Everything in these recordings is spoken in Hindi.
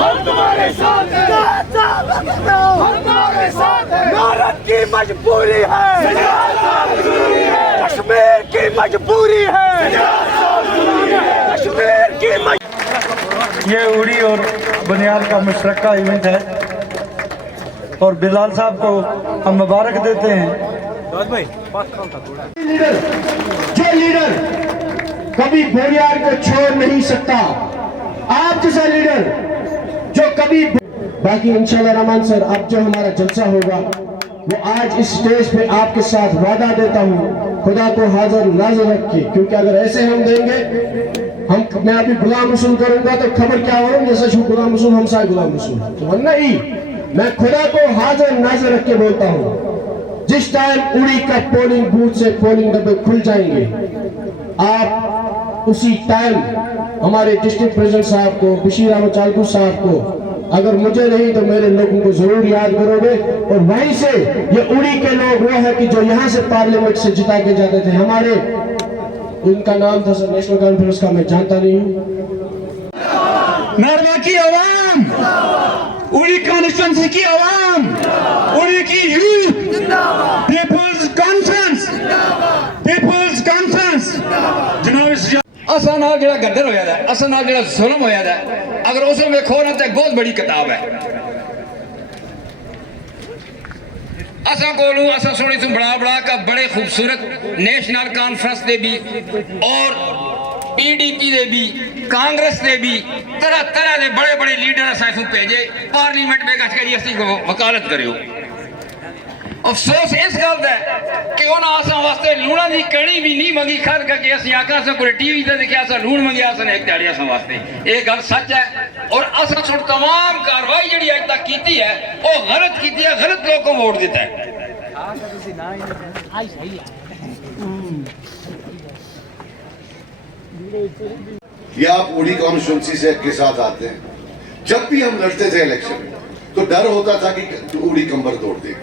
हम तुम्हारे साथ हैं। भारत की मजबूरी है, कश्मीर की मजबूरी है, कश्मीर की मजबूरी। ये उड़ी और बनियाल का मुश्तरका इवेंट है और बिलाल साहब को हम मुबारक देते हैं। जो लीडर कभी बोरियार को छोड़ नहीं सकता, आप जैसा लीडर जो कभी बाकी इंशाल्लाह रहमान सर, अब जो हमारा जलसा होगा वो आज इस स्टेज पे आपके साथ वादा देता हूँ खुदा को हाजिर नाजिर रख के, क्योंकि अगर ऐसे हम देंगे मैं अभी गुलाम रसूल करूंगा तो खबर क्या हो जैसे गुलाम रसूल हम सारे गुलाम रसूल तो नहीं, मैं खुदा को हाजिर नाजिर रख के बोलता हूँ जिस टाइम उड़ी का पोलिंग बूथ से पोलिंग डब्बे खुल जाएंगे आप उसी टाइम हमारे डिस्ट्रिक्ट प्रेसिडेंट साहब को, बशीर अहमद चालकू साहब को, अगर मुझे नहीं तो मेरे लोगों को जरूर याद करोगे। और वहीं से ये उड़ी के लोग वो है कि जो यहाँ से पार्लियामेंट से जिता के जाते थे, हमारे उनका नाम था सर नेशनल कॉन्फ्रेंस का, मैं जानता नहीं हूँ। नरवा की आवाम, उड़ी कॉन्स्टिट्यूंसी की आवाम, उड़ी की youth, people's conference, people's conference जनाब असा नाल जेड़ा गद्दर होया दा, असा नाल जेड़ा जुल्म होया दा, अगर उस वेखो ना तो एक बहुत बड़ी किताब है। असा कोलू असा सुनी तू बड़ा बड़ा का बड़े खूबसूरत नेशनल कॉन्फ्रेंस दे भी और पीडीपी दे भी कांग्रेस दे भी तरह तरह के बड़े बड़े लीडर असा भेजे पार्लीमेंट में कच करी असी वकालत करियो। अफसोस इस गल का कि उन्हें असा वास्ते लूणा की कणी भी नहीं मंगी खर करके असं आखा अस कोई टीवी से देखा असा लूण मंगया असन एक दिहाड़ी असा वास्ते, ये गल सच है। और असा सुन तमाम कार्रवाई जी अज तक की है वो गलत की है, गलत लोग को वोट दिता है। ये आप उड़ी कॉन्स्टिट्यूंसी से के साथ आते हैं, जब भी हम लड़ते थे इलेक्शन तो डर होता था कि उड़ी कंबर तोड़ देगी,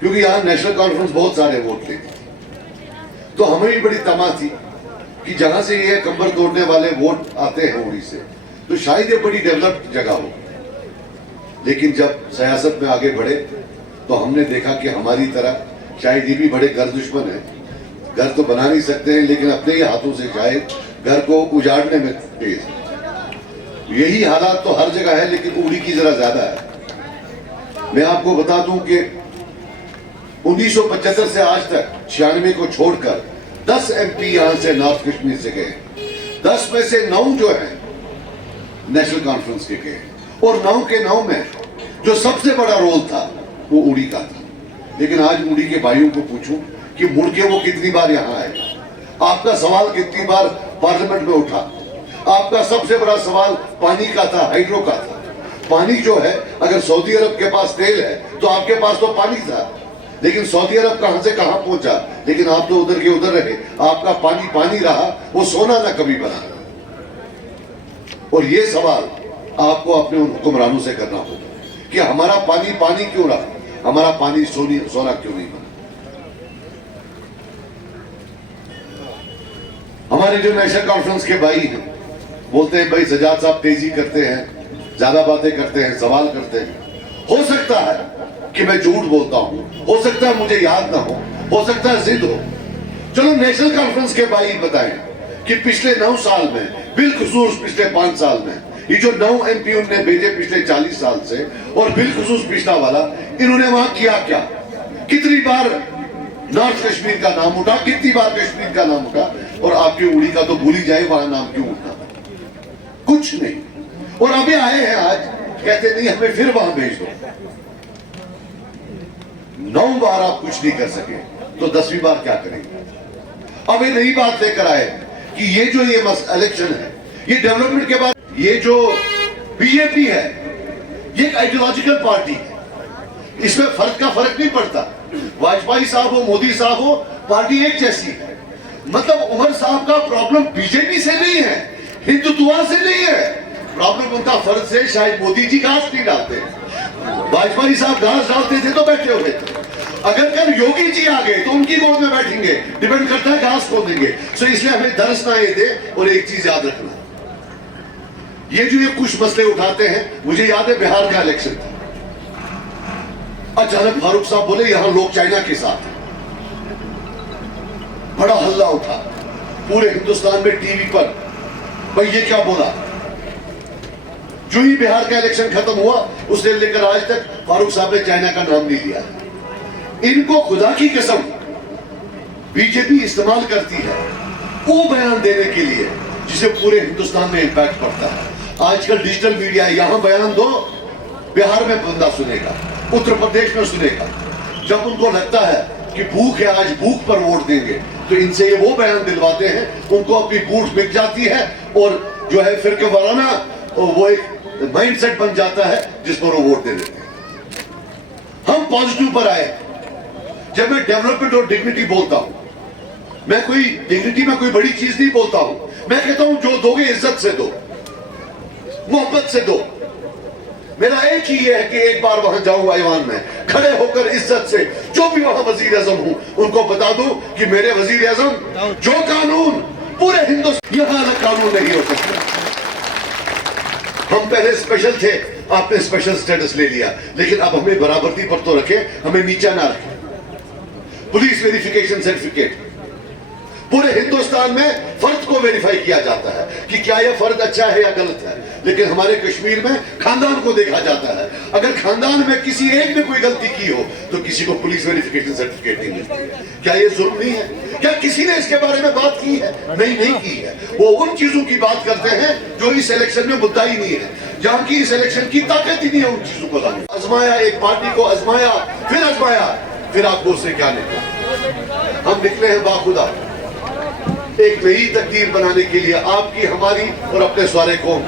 क्योंकि यहाँ नेशनल कॉन्फ्रेंस बहुत सारे वोट लेती। तो हमें भी बड़ी तमा थी कि जहां से ये कंबर तोड़ने वाले वोट आते हैं उड़ी से तो शायद ये बड़ी डेवलप्ड जगह हो। लेकिन जब सियासत में आगे बढ़े तो हमने देखा कि हमारी तरह शायद ये भी बड़े घर दुश्मन है। घर तो बना नहीं सकते हैं लेकिन अपने ही हाथों से शायद घर को उजाड़ने में तेज है। यही हालात तो हर जगह है लेकिन उड़ी की जरा ज्यादा है। मैं आपको बता दूं कि 1975 से आज तक 96 को छोड़कर 10 एमपी यहां से नॉर्थ कश्मीर से गए। 10 में से 9 जो है नेशनल कॉन्फ्रेंस के गए और 9 के 9 में जो सबसे बड़ा रोल था वो उड़ी का था। लेकिन आज उड़ी के भाइयों को पूछूं कि मुड़ के वो कितनी बार यहां आए, आपका सवाल कितनी बार पार्लियामेंट में उठा। आपका सबसे बड़ा सवाल पानी का था, हाइड्रो का था। पानी जो है अगर सऊदी अरब के पास तेल है तो आपके पास तो पानी था, लेकिन सऊदी अरब कहां से कहां पहुंचा, लेकिन आप तो उधर के उधर रहे। आपका पानी पानी रहा, वो सोना ना कभी बना। और ये सवाल आपको अपने उन हुक्मरानों से करना होगा कि हमारा पानी पानी क्यों रहा, हमारा पानी सोना क्यों नहीं बना। हमारे जो नेशनल कॉन्फ्रेंस के भाई हैं बोलते हैं भाई सजाद साहब तेजी करते हैं, ज्यादा बातें करते हैं, सवाल करते हैं। हो सकता है कि मैं झूठ बोलता हूं, हो सकता है मुझे याद ना हो सकता है जिद हो। चलो नेशनल कॉन्फ्रेंस के भाई बताएं कि पिछले 9 साल में, बिलखुसूस पिछले 5 साल में, ये जो 9 एमपी उन्होंने भेजे पिछले 40 साल से और बिलखुसूस पिछला वाला, इन्होंने वहां किया क्या? कितनी बार नॉर्थ कश्मीर का नाम उठा, कितनी बार कश्मीर का नाम उठा? और आपकी उड़ी का तो भूल ही जाए वहां नाम क्यों उठा, कुछ नहीं। और अभी आए हैं आज कहते नहीं हमें फिर वहां भेज दो। 9 बार आप कुछ नहीं कर सके तो 10वीं बार क्या करेंगे? अब ये नई बात लेकर आए कि ये जो ये इलेक्शन है ये डेवलपमेंट के बाद, ये जो बीजेपी है ये एक आइडियोलॉजिकल पार्टी है, इसमें फर्क नहीं पड़ता। वाजपेयी साहब हो, मोदी साहब हो, पार्टी एक जैसी है। मतलब उमर साहब का प्रॉब्लम बीजेपी से नहीं है, हिंदुत्व से नहीं है, प्रॉब्लम उनका फर्ज से। शायद मोदी जी घास नहीं डालते, वाजपेयी साहब घास डालते थे तो बैठे हुए थे। अगर कल योगी जी आ गए तो उनकी गोद में बैठेंगे, डिपेंड करता है घास को देंगे। सो इसलिए हमें दरस ना ये दे। और एक चीज याद रखना, ये जो ये कुछ मसले उठाते हैं, मुझे याद है बिहार का इलेक्शन था, अचानक फारूक साहब बोले यहां लोग चाइना के साथ हैं। बड़ा हल्ला उठा पूरे हिंदुस्तान में, टीवी पर, भाई ये क्या बोला। जो ही बिहार का इलेक्शन खत्म हुआ, उससे लेकर आज तक फारूक साहब ने चाइना का नाम नहीं लिया। इनको खुदा की कसम बीजेपी इस्तेमाल करती है वो बयान देने के लिए जिसे पूरे हिंदुस्तान में इंपैक्ट पड़ता है। आजकल डिजिटल मीडिया है, यहां बयान दो, बिहार में बंदा सुनेगा, उत्तर प्रदेश में सुनेगा। जब उनको लगता है कि भूख है, आज भूख पर वोट देंगे, तो इनसे ये वो बयान दिलवाते हैं, उनको अपनी भूख मिट जाती है और जो है फिर के वराना वो एक माइंडसेट बन जाता है जिस पर वो वोट दे देते हैं। हम पॉजिटिव पर आए। जब मैं डेवलपमेंट और डिग्निटी बोलता हूं, मैं कोई डिग्निटी में कोई बड़ी चीज नहीं बोलता हूं। मैं कहता हूं जो दोगे इज्जत से दो, मोहब्बत से दो। मेरा एक ही ये है कि एक बार वहां जाऊं ऐवान में, खड़े होकर इज्जत से जो भी वहां वजीर आजम हूं उनको बता दूं कि मेरे वजीर आजम जो कानून पूरे हिंदुस्तान, यहां अलग कानून नहीं हो सकता। हम पहले स्पेशल थे, आपने स्पेशल स्टेटस ले लिया, लेकिन अब हमें बराबरी पर तो रखे, हमें नीचा ना रखे। पुलिस वेरिफिकेशन सर्टिफिकेट पूरे हिंदुस्तान में फर्द को वेरीफाई किया जाता है कि क्या यह फर्द अच्छा है या गलत है, लेकिन हमारे कश्मीर में खानदान को देखा जाता है। अगर खानदान में किसी एक ने कोई गलती की हो तो किसी को पुलिस वेरिफिकेशन सर्टिफिकेट नहीं मिलती। क्या यह जुर्म नहीं है? क्या किसी ने इसके बारे में बात की है? नहीं की है। वो उन चीजों की बात करते हैं जो इस इलेक्शन में मुद्दा ही नहीं है, जहां की इस इलेक्शन की ताकत ही नहीं है उन चीजों को लाने। आजमाया, एक पार्टी को आजमाया, फिर आपको उससे क्या निकला? हम निकले हैं बाखुदा एक नई तकदीर बनाने के लिए, आपकी, हमारी और अपने सारे कौम।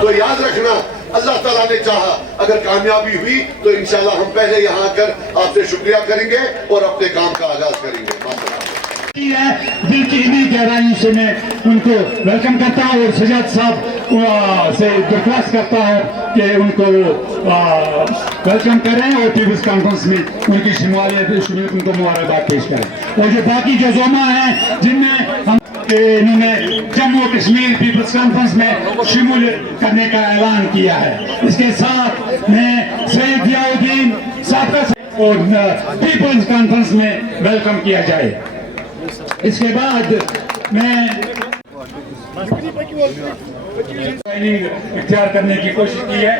तो याद रखना, अल्लाह ताला ने चाहा, अगर कामयाबी हुई तो इंशाल्लाह हम पहले यहाँ आकर आपसे शुक्रिया करेंगे और अपने काम का आगाज करेंगे। दिल की इन्हीं गहराइयों से मैं उनको वेलकम करता हूँ और सजाद साहब से दरख्वास्त करता हूँ कि उनको वेलकम करें और पीपल्स कॉन्फ्रेंस में उनकी शमूलियत उनको मुबारकबाद पेश करें। और जो बाकी जो जोमा हैं जिनमें हम इन्होंने जम्मू कश्मीर पीपल्स कॉन्फ्रेंस में शमूलियत करने का ऐलान किया है, इसके साथ मैं सैयद जियाउद्दीन साहब और पीपल्स कॉन्फ्रेंस में वेलकम किया जाए। इसके बाद मैं ट्रेनिंग इख्तियार करने की कोशिश की है।